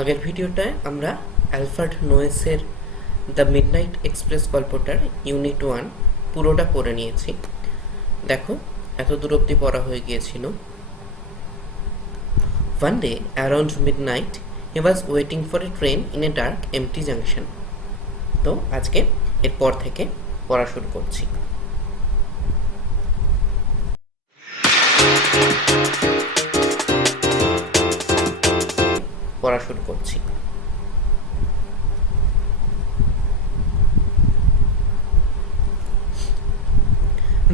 আগের ভিডিওটায় আমরা Alfred নোয়েসের the midnight express গল্পটার ইউনিট 1 পুরোটা পড়ে নিয়েছি। দেখো, এত দূর অবধি পড়া হয়ে গিয়েছিল। One day around midnight he was waiting for a train in a dark empty junction. তো আজকে এরপর থেকে পড়া শুরু করছি।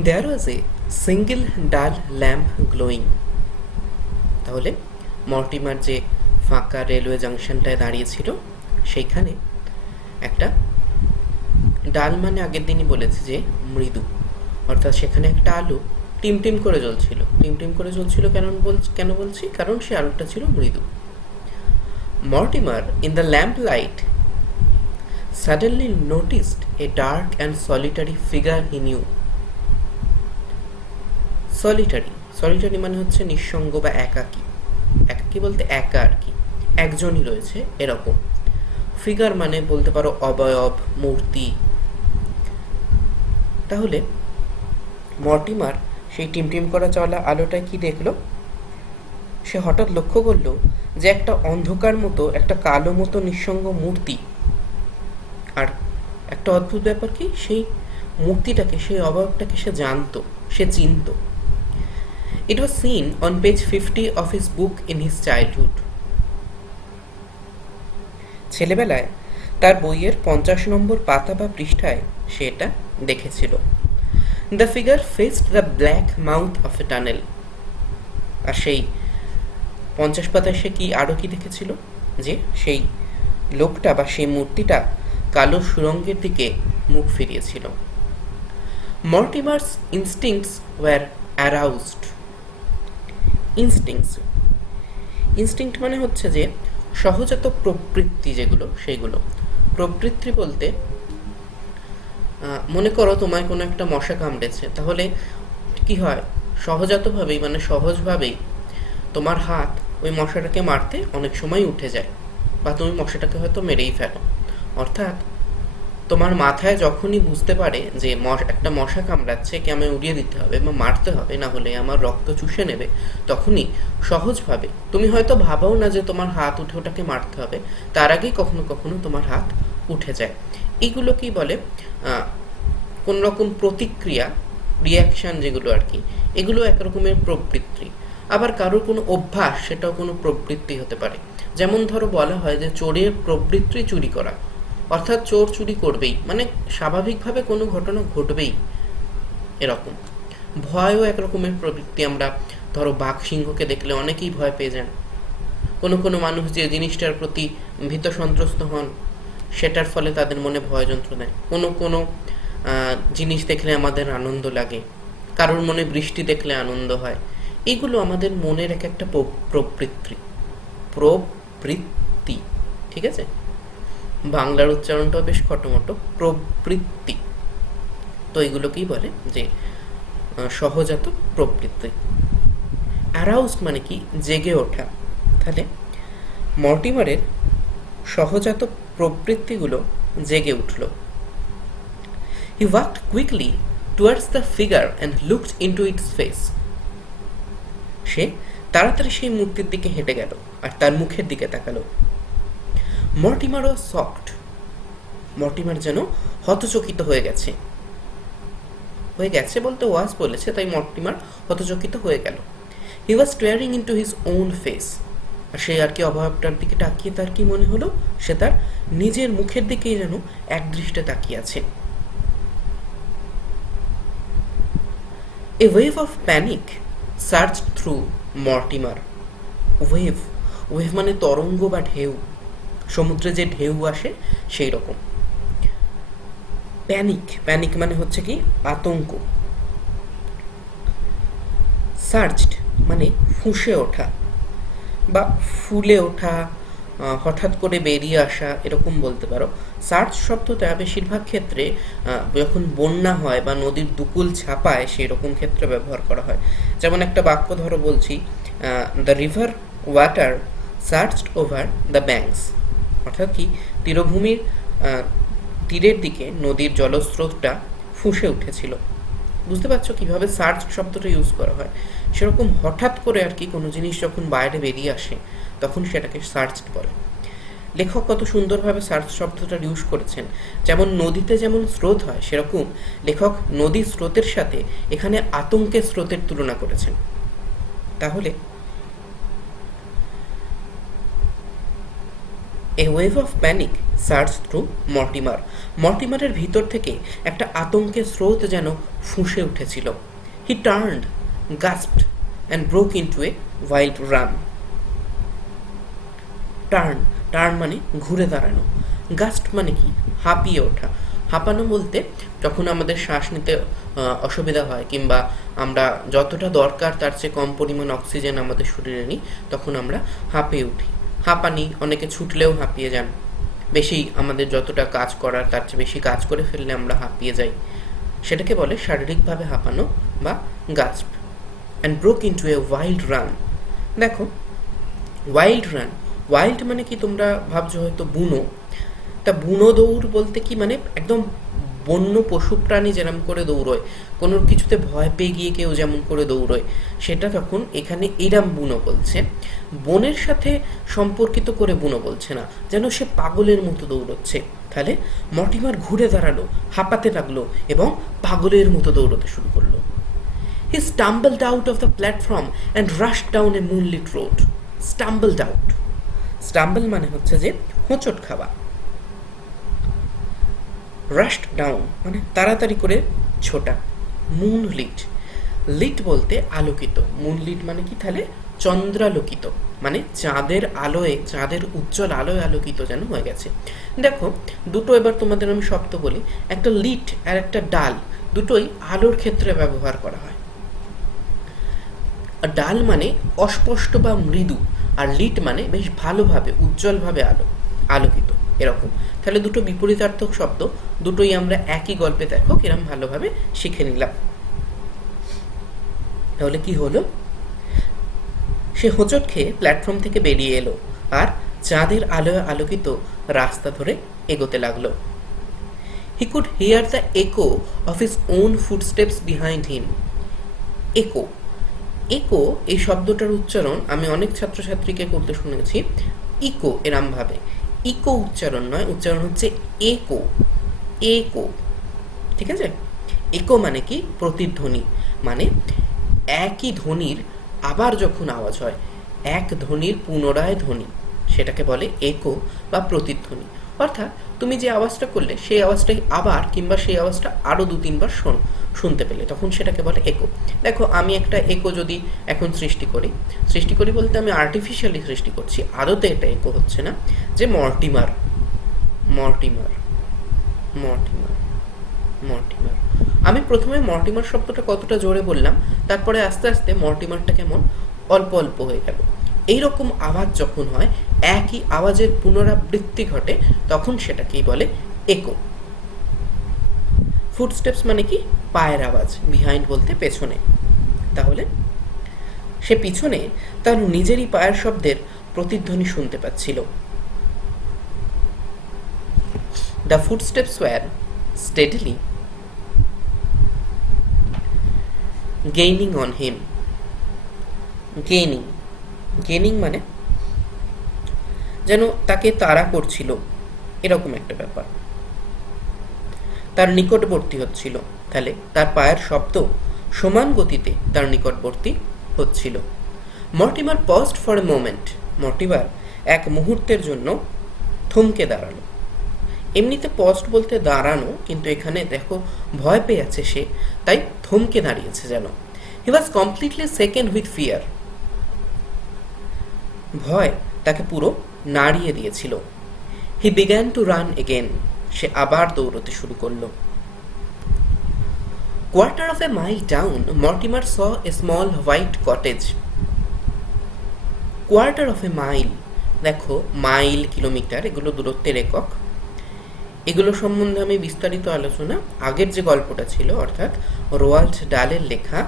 There was a single dull lamp glowing. তাহলে মর্টিমার যে ফাঁকা রেলওয়ে জাংশনটায় দাঁড়িয়েছিল সেইখানে একটা ডাল, মানে আগের দিনই বলেছে যে মৃদু, অর্থাৎ সেখানে একটা আলো টিমটিম করে জ্বলছিল। কেন বলছি? কারণ সে আলোটা ছিল মৃদু। Mortimer in the lamp light suddenly noticed a dark and solitary figure he knew. Solitary মানে হচ্ছে নিঃসঙ্গ বা একাকী। একাকী বলতে একা আর কি, একজনই রয়েছে এরকম। ফিগার মানে বলতে পারো অবয়ব, মূর্তি। তাহলে মর্টিমার সেই টিমটিম করা চলা আলোটায় কি দেখলো? সে হঠাৎ লক্ষ্য করলো যে একটা অন্ধকার মতো, একটা কালো মতো নিঃসঙ্গ মূর্তি। আর একটা অদ্ভুত ব্যাপার কি, সেই মূর্তিটাকে, সেই অবয়বটাকে সে জানতো, সে চিনত। It was seen on page 50 of his book in his childhood. ছেলেবেলায় তার বইয়ের 50 নম্বর পাতা বা পৃষ্ঠায় সে এটা দেখেছিল। The figure faced the black mouth of a tunnel. আর সেই 50 পাতায় সে আরো কি দেখেছিল? যে সেই লোকটা বা সেই মূর্তিটা কালো সুড়ঙ্গের দিকে মুখ ফিরিয়েছিল। Mortimer's instincts were aroused. Instinct মানে হচ্ছে যে সহজাত প্রবৃত্তি, যেগুলো সেইগুলো। প্রবৃত্তি বলতে মনে করো তোমায় কোনো একটা মশা কামড়েছে, তাহলে কি হয়, সহজাতভাবেই মানে সহজভাবেই তোমার হাত ওই মশাটাকে মারতে অনেক সময় উঠে যায়, বা তুমি মশাটাকে হয়তো মেরেই ফেলো। অর্থাৎ তোমার মাথায় যখনই বুঝতে পারে যে একটা মশা কামড়াচ্ছে, কে আমায় উড়িয়ে দিতে হবে বা মারতে হবে, না হলে আমার রক্ত চুষে নেবে, তখনই সহজভাবে, তুমি হয়তো ভাবাও না যে তোমার হাত উঠে ওটাকে মারতে হবে, তার আগেই কখনো কখনো তোমার হাত উঠে যায়। এইগুলো কি বলে, কোন রকম প্রতিক্রিয়া, রিয়াকশান যেগুলো আর কি, এগুলো একরকমের প্রবৃত্তি। আবার কারোর কোনো অভ্যাস, সেটাও কোনো প্রবৃত্তি হতে পারে। যেমন ধরো বলা হয় যে চোরের প্রবৃত্তি চুরি করা, অর্থাৎ চোর চুরি করবেই, মানে স্বাভাবিকভাবে কোনো ঘটনা ঘটবেই এরকম। ভয়ও একরকমের প্রবৃত্তি। আমরা ধরো বাঘ সিংহকে দেখলে অনেকেই ভয় পেয়ে যান। কোনো মানুষ যে জিনিসটার প্রতি ভীত সন্ত্রস্ত হন, সেটার ফলে তাদের মনে ভয় যন্ত্রণা দেয়। কোনো জিনিস দেখলে আমাদের আনন্দ লাগে, কারোর মনে বৃষ্টি দেখলে আনন্দ হয়। এইগুলো আমাদের মনের এক একটা প্রবৃত্তি। ঠিক আছে, বাংলার উচ্চারণটাও বেশ খটোমটো, প্রবৃত্তি। তো এগুলোকেই বলে যে সহজাত প্রবৃত্তি। অ্যারাউজড মানে কি, জেগে ওঠা। তাহলে মর্টিমারের সহজাত প্রবৃত্তিগুলো জেগে উঠল। He walked quickly towards the figure and looked into its face. সে তাড়াতাড়ি সেই মূর্তির দিকে হেঁটে গেল আর তার মুখের দিকে তাকালো। Mortimer was shocked. মর্টিমার যেন হতচকিত হয়ে গেছে বলতে ওয়াজ বলেছে, তাই মর্টিমার হতচকিত হয়ে গেল। He was staring into his own face. আর সে আর কি অবয়বটার দিকে তাকিয়ে তার কি মনে হলো, সে তার নিজের মুখের দিকেই যেন একদৃষ্টে তাকিয়ে আছে। A wave of panic surged through Mortimer. Wave মানে তরঙ্গ বা ঢেউ, সমুদ্রে যে ঢেউ আসে সেই রকম। প্যানিক মানে হচ্ছে কি আতঙ্ক। সার্জড মানে ফুঁসে ওঠা বা ফুলে ওঠা, হঠাৎ করে বেরিয়ে আসা, এরকম বলতে পারো। সার্চ শব্দটা বেশিরভাগ ক্ষেত্রে যখন বন্যা হয় বা নদীর দুকুল ছাপায় সেই রকম ক্ষেত্রে ব্যবহার করা হয়। যেমন একটা বাক্য ধরো বলছি, the river water searched over the banks, অর্থাৎ কি তীরভূমির তীরের দিকে নদীর জলস্রোতটা ফুঁসে উঠেছিল। বুঝতে পারছো কীভাবে সার্চ শব্দটা ইউজ করা হয়? সেরকম হঠাৎ করে আর কি কোনো জিনিস যখন বাইরে বেরিয়ে আসে তখন সেটাকে সার্চড বলে। লেখক কত সুন্দরভাবে সার্চ শব্দটা ইউজ করেছেন। যেমন নদীতে যেমন স্রোত হয়, সেরকম লেখক নদীর স্রোতের সাথে এখানে আতঙ্কের স্রোতের তুলনা করেছেন। তাহলে a wave of panic surged through Mortimer, মর্টিমারের ভিতর থেকে একটা আতঙ্কের স্রোত যেন ফুঁসে উঠেছিল। He turned, gasped and broke into a wild run. Turn মানে ঘুরে দাঁড়ানো, গাস্ট মানে কি হাঁপিয়ে ওঠা। হাঁপানো বলতে যখন আমাদের শ্বাস নিতে অসুবিধা হয় কিংবা আমরা যতটা দরকার তার চেয়ে কম পরিমাণ অক্সিজেন আমাদের শরীরে নিই, তখন আমরা হাঁপিয়ে উঠি। হাঁপানি, অনেকে ছুটলেও হাঁপিয়ে যান। বেশি আমাদের যতটা কাজ করার তার চেয়ে বেশি কাজ করে ফেললে আমরা হাঁপিয়ে যাই, সেটাকে বলে শারীরিকভাবে হাঁপানো বা gasp. And broke into a wild run. দেখো ওয়াইল্ড রান, ওয়াইল্ড মানে কি তোমরা ভাবছো হয়তো বুনো, তা বুনো দৌড় বলতে কি মানে একদম বন্য পশু প্রাণী যেরকম করে দৌড়য়, কোনো কিছুতে ভয় পেয়ে গিয়ে কেউ যেমন করে দৌড়য়, সেটা তখন এখানে এরাম বুনো বলছে। বনের সাথে সম্পর্কিত করে বুনো বলছে না, যেন সে পাগলের মতো দৌড়চ্ছে। তাহলে মর্টিমার ঘুরে দাঁড়ালো, হাঁপাতে লাগলো এবং পাগলের মতো দৌড়তে শুরু করলো। He stumbled out of the platform and rushed down a moonlit road. Stumbled out, stumble মানে হচ্ছে যে হোঁচট খাওয়া। রাশড ডাউন মানে তাড়াতাড়ি করে ছোটা। মুনলিট, লিট বলতে আলোকিত, মুনলিট মানে কি তাহলে চন্দ্রালোকিত, মানে চাঁদের আলোয়, চাঁদের উজ্জ্বল আলোয় আলোকিত যেন হয়ে গেছে। দেখো দুটো এবার তোমাদের আমি শব্দ বলি, একটা লিট আর একটা ডাল, দুটোই আলোর ক্ষেত্রে ব্যবহার করা হয়। ডাল মানে অস্পষ্ট বা মৃদু, আর লিট মানে বেশ ভালোভাবে উজ্জ্বলভাবে আলোকিত, এরকম। তাহলে দুটো বিপরীতার্থক শব্দ, দুটোই আমরা একই গল্পে দেখো এরকম ভালোভাবে শিখে নিলাম। তাহলে কি হলো, সে হোঁচট খেয়ে প্ল্যাটফর্ম থেকে বেরিয়ে এলো আর চাঁদের আলোয় আলোকিত রাস্তা ধরে এগোতে লাগলো। হি কুড হিয়ার দ্য একো of his own footsteps behind him. একো, একো এই শব্দটার উচ্চারণ আমি অনেক ছাত্রছাত্রীকে করতে শুনেছি ইকো এরম ভাবে। ইকো উচ্চারণ নয়, উচ্চারণ হচ্ছে একো, একো, ঠিক আছে? একো মানে কি প্রতিধ্বনি, মানে একই ধ্বনির আবার যখন আওয়াজ হয়, এক ধ্বনির পুনরায় ধ্বনি, সেটাকে বলে একো বা প্রতিধ্বনি। অর্থাৎ তুমি যে আওয়াজটা করলে সেই আওয়াজটাই আবার কিংবা সেই আওয়াজটা আরও 2-3 বার শুনতে পেলে, তখন সেটাকে বলে একো। দেখো আমি একটা একো যদি এখন সৃষ্টি করি বলতে আমি আর্টিফিশিয়ালি সৃষ্টি করছি, আদতে এটা একো হচ্ছে না। যে মর্টিমার, মর্টিমার, মর্টিমার, মর্টিমার, আমি প্রথমে মর্টিমার শব্দটা কতটা জোরে বললাম, তারপরে আস্তে আস্তে মর্টিমারটা কেমন অল্প অল্প হয়ে গেল। এইরকম আওয়াজ যখন হয়, একই আওয়াজের পুনরাবৃত্তি ঘটে, তখন সেটাকেই বলে একো। ফুটস্টেপস মানে কি পায়ের আওয়াজ, বিহাইন্ড বলতে পেছনে। তাহলে সে পিছনে তার নিজেরই পায়ের শব্দের প্রতিধ্বনি শুনতে পাচ্ছিল। The footsteps were steadily gaining on him. Gaining, gaining মানে যেন তাকে তাড়া করছিল, এরকম একটা ব্যাপার। তার নিকটবর্তী হচ্ছিল, তাহলে তার পায়ের শব্দ সমান গতিতে তার নিকটবর্তী হচ্ছিল। Mortimer paused for a moment, Mortimer এক মুহূর্তের জন্য থমকে দাঁড়ালো। এমনিতে পজড বলতে দাঁড়ানো, কিন্তু এখানে দেখো ভয় পেয়ে আছে সে, তাই থমকে দাঁড়িয়েছে যেন। He was completely second with fear, ভয় তাকে পুরো নাড়িয়ে দিয়েছিল। He began to run again, সে আবার দৌড়তে শুরু করলো। Quarter of a mile down Mortimer saw a small white cottage. Quarter of a mile, দেখো মাইল, কিলোমিটার, এগুলো দূরত্বের একক। এগুলো সম্বন্ধে আমি বিস্তারিত আলোচনা আগের যে গল্পটা ছিল, অর্থাৎ রোয়াল্ড ডালের লেখা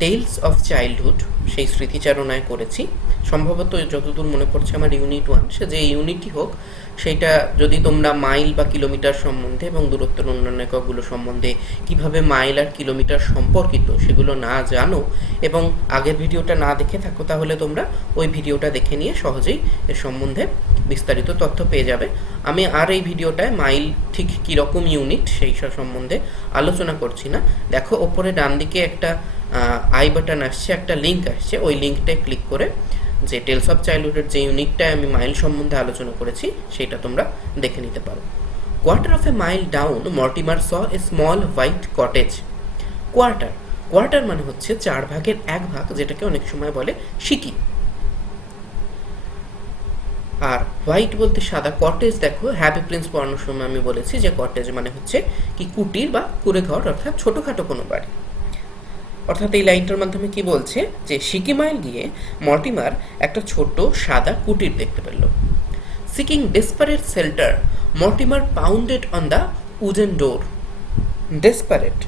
টেলস অফ চাইল্ডহুড সেই স্মৃতিচারণায় করেছি। সম্ভবত যতদূর মনে পড়ছে আমার ইউনিট 1, সে যে ইউনিটই হোক, সেইটা যদি তোমরা মাইল বা কিলোমিটার সম্বন্ধে এবং দূরত্বের অন্যান্য এককগুলো সম্বন্ধে কিভাবে মাইল আর কিলোমিটার সম্পর্কিত সেগুলো না জানো এবং আগের ভিডিওটা না দেখে থাকো, তাহলে তোমরা ওই ভিডিওটা দেখে নিয়ে সহজেই এর সম্বন্ধে বিস্তারিত তথ্য পেয়ে যাবে। আমি আর এই ভিডিওটায় মাইল ঠিক কীরকম ইউনিট সেই সম্বন্ধে আলোচনা করছি না। দেখো ওপরে ডান দিকে একটা আই বাটন আসছে, একটা লিঙ্ক আসছে, ওই লিঙ্কটায় ক্লিক করে যে টেলস অফ চাইল্ডহুডের যে ইউনিটটায় আমি মাইল সম্বন্ধে আলোচনা করেছি সেটা তোমরা দেখে নিতে পারো। Quarter of a mile down Mortimer saw a small white cottage. Quarter মানে হচ্ছে 1/4 যেটাকে অনেক সময় বলে সিকি। আর হোয়াইট বলতে সাদা। কটেজ দেখো হ্যাপি প্রিন্স পড়ানোর সময় আমি বলেছি যে কটেজ মানে হচ্ছে কি কুটির বা কুড়ে ঘর, অর্থাৎ ছোটোখাটো কোনো বাড়ি। অর্থাৎ এই লাইনটার মাধ্যমে কি বলছে যে সিকি মাইল গিয়ে মর্টিমার একটা ছোট সাদা কুটির দেখতে পেল। Seeking desperate shelter Mortimer pounded on the wooden door. Desperate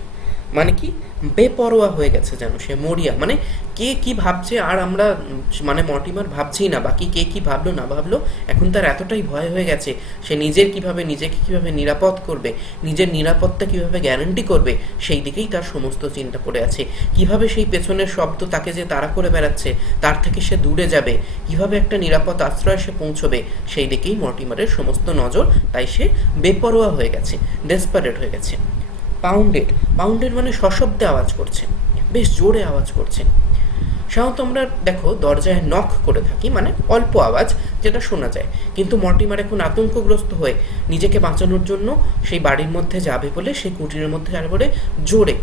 মানে কি বেপরোয়া হয়ে গেছে, যেন সে মরিয়া, মানে কে কি ভাবছে আর আমরা মানে মর্টিমার ভাবছি না, বাকি কে কি ভাবলো না ভাবলো, এখন তার এতটাই ভয় হয়ে গেছে, সে নিজেকে কিভাবে নিরাপদ করবে, নিজের নিরাপত্তা কিভাবে গ্যারান্টি করবে, সেই দিকেই তার সমস্ত চিন্তা পড়ে আছে। কিভাবে সেই পেছনের শব্দ তাকে যে তাড়া করে বেড়াচ্ছে তার থেকে সে দূরে যাবে, কিভাবে একটা নিরাপদ আশ্রয়ে সে পৌঁছবে, সেই দিকেই মর্টিমারের সমস্ত নজর। তাই সে বেপরোয়া হয়ে গেছে, ডেসপারেট হয়ে গেছে। পাউন্ডেড মানে সশব্দে আওয়াজ করছে, বেশ জোরে আওয়াজ করছে। সাধারণত আমরা দেখো দরজায় নক করে থাকি, মানে অল্প আওয়াজ যেটা শোনা যায়, কিন্তু মর্টিমার এখন আতঙ্কগ্রস্ত হয়ে নিজেকে বাঁচানোর জন্য সেই বাড়ির মধ্যে যাবে বলে সেই কুটিরের মধ্যে যাবে বলে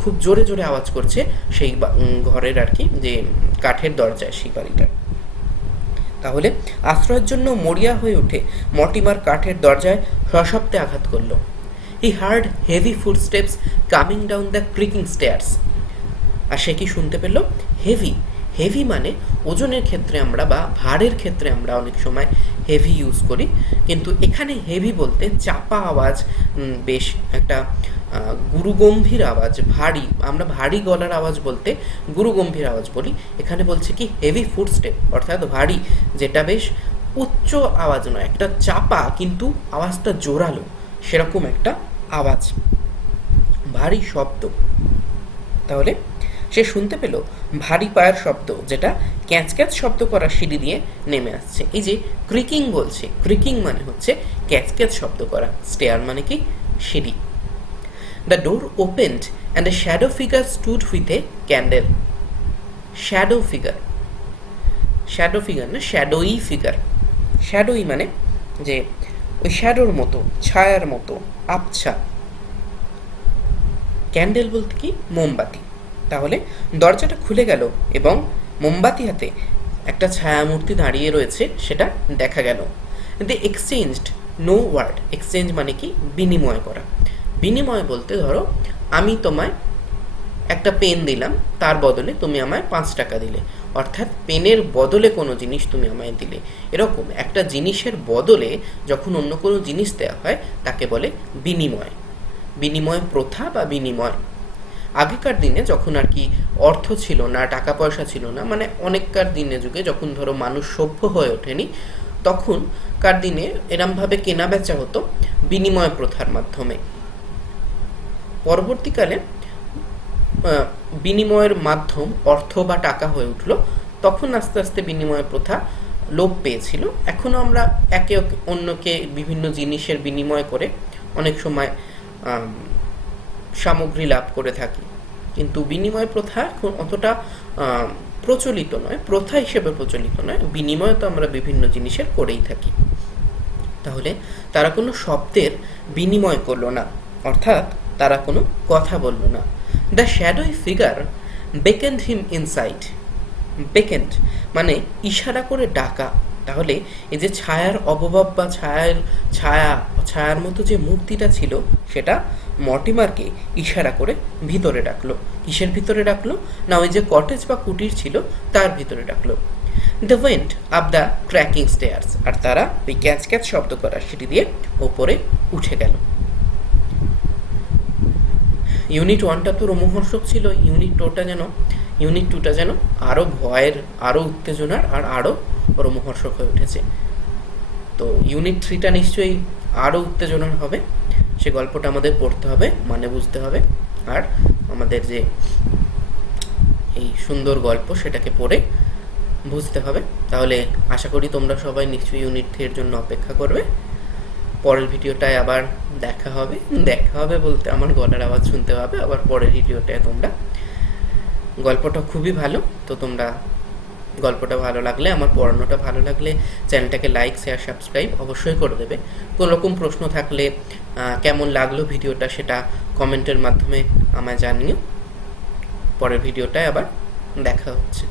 খুব জোরে আওয়াজ করছে সেই ঘরের আর কি যে কাঠের দরজায় সেই বাড়িটার। তাহলে আশ্রয়ের জন্য মরিয়া হয়ে উঠে মর্টিমার কাঠের দরজায় সশব্দে আঘাত করলো। He heard heavy footsteps coming down the creaking stairs. আর সে কি শুনতে পেল? হেভি মানে ওজনের ক্ষেত্রে আমরা বা ভারের ক্ষেত্রে আমরা অনেক সময় হেভি ইউজ করি, কিন্তু এখানে হেভি বলতে চাপা আওয়াজ, বেশ একটা গুরুগম্ভীর আওয়াজ, ভারী, আমরা ভারী গলার আওয়াজ বলতে গুরুগম্ভীর আওয়াজ বলি। এখানে বলছে কি হেভি ফুটস্টেপ, অর্থাৎ ভারী, যেটা বেশ উচ্চ আওয়াজ নয়, একটা চাপা কিন্তু আওয়াজটা জোরালো, সেরকম একটা আওয়াজ, ভারী শব্দ। তাহলে সে শুনতে পেল ভারী পায়ের শব্দ, যেটা ক্যাঁচ শব্দ করা সিঁড়ি দিয়ে নেমে আসছে। এই যে ক্রিকিং বলছে, ক্রিকিং মানে হচ্ছে ক্যাঁচ শব্দ করা, স্টেয়ার মানে কি সিঁড়ি। The door opened and a shadow figure stood with a candle. Shadow figure না, শ্যাডোই ফিগার। শ্যাডোই মানে যে ওই শ্যাডোর মতো, ছায়ার মতো, আবছা। ক্যান্ডেল বলতে কি মোমবাতি। তাহলে দরজাটা খুলে গেল এবং মোমবাতি হাতে একটা ছায়ামূর্তি দাঁড়িয়ে রয়েছে, সেটা দেখা গেল। দে এক্সচেঞ্জড নো ওয়ার্ড। এক্সচেঞ্জ মানে কি বিনিময় করা। বিনিময় বলতে ধরো আমি তোমায় একটা পেন দিলাম, তার বদলে তুমি আমায় 5 টাকা দিলে, অর্থাৎ পেনের বদলে কোনো জিনিস তুমি আমায় দিলে। এরকম একটা জিনিসের বদলে যখন অন্য কোনো জিনিস দেওয়া হয় তাকে বলে বিনিময় প্রথা বা বিনিময়। আগেকার দিনে যখন আর কি অর্থ ছিল না, টাকা পয়সা ছিল না, মানে অনেককার দিনে যুগে যখন ধরো মানুষ সভ্য হয়ে ওঠেনি, তখনকার দিনে এরমভাবে কেনা বেচা হতো বিনিময় প্রথার মাধ্যমে। পরবর্তীকালে বিনিময়ের মাধ্যম অর্থ বা টাকা হয়ে উঠলো, তখন আস্তে আস্তে বিনিময় প্রথা লোপ পেয়েছিল। এখনও আমরা একে অন্যকে বিভিন্ন জিনিসের বিনিময় করে অনেক সময় সামগ্রী লাভ করে থাকি, কিন্তু বিনিময় প্রথা এখন অতটা প্রচলিত নয়, প্রথা হিসেবে প্রচলিত নয়। বিনিময় তো আমরা বিভিন্ন জিনিসের করেই থাকি। তাহলে তারা কোনো শব্দের বিনিময় করলো না, অর্থাৎ তারা কোনো কথা বলল না। The shadowy figure beckoned him inside. Beckoned মানে ইশারা করে ডাকা। তাহলে এই যে ছায়ার অবয়ব বা ছায়ার মতো যে মূর্তিটা ছিল, সেটা মর্টিমারকে ইশারা করে ভিতরে ডাকলো। কিসের ভিতরে ডাকলো? না ওই যে কটেজ বা কুটির ছিল তার ভিতরে ডাকলো। The went up the cracking stairs. আর তারা ওই ক্যাচ শব্দ করা সিঁড়ি দিয়ে ওপরে উঠে গেল। ইউনিট 1টা তো রোমহর্ষক ছিল, ইউনিট 2টা যেন ইউনিট 2টা যেন আরও ভয়ের, আরও উত্তেজনার আর আরও রোমহর্ষক হয়ে উঠেছে। তো ইউনিট 3টা নিশ্চয়ই আরও উত্তেজনার হবে। সে গল্পটা আমাদের পড়তে হবে, মানে বুঝতে হবে, আর আমাদের যে এই সুন্দর গল্প সেটাকে পড়ে বুঝতে হবে। তাহলে আশা করি তোমরা সবাই নিশ্চয়ই ইউনিট 3 এর জন্য অপেক্ষা করবে। পরের ভিডিওটায় আবার দেখা হবে বলতে আমার গলার আওয়াজ শুনতে হবে আবার পরের ভিডিওটায় তোমরা। গল্পটা খুবই ভালো, তো তোমরা গল্পটা ভালো লাগলে, আমার পড়ানোটা ভালো লাগলে চ্যানেলটাকে লাইক, শেয়ার, সাবস্ক্রাইব অবশ্যই করে দেবে। কোনো রকম প্রশ্ন থাকলে, কেমন লাগলো ভিডিওটা, সেটা কমেন্টের মাধ্যমে আমায় জানিও। পরের ভিডিওটায় আবার দেখা হচ্ছে।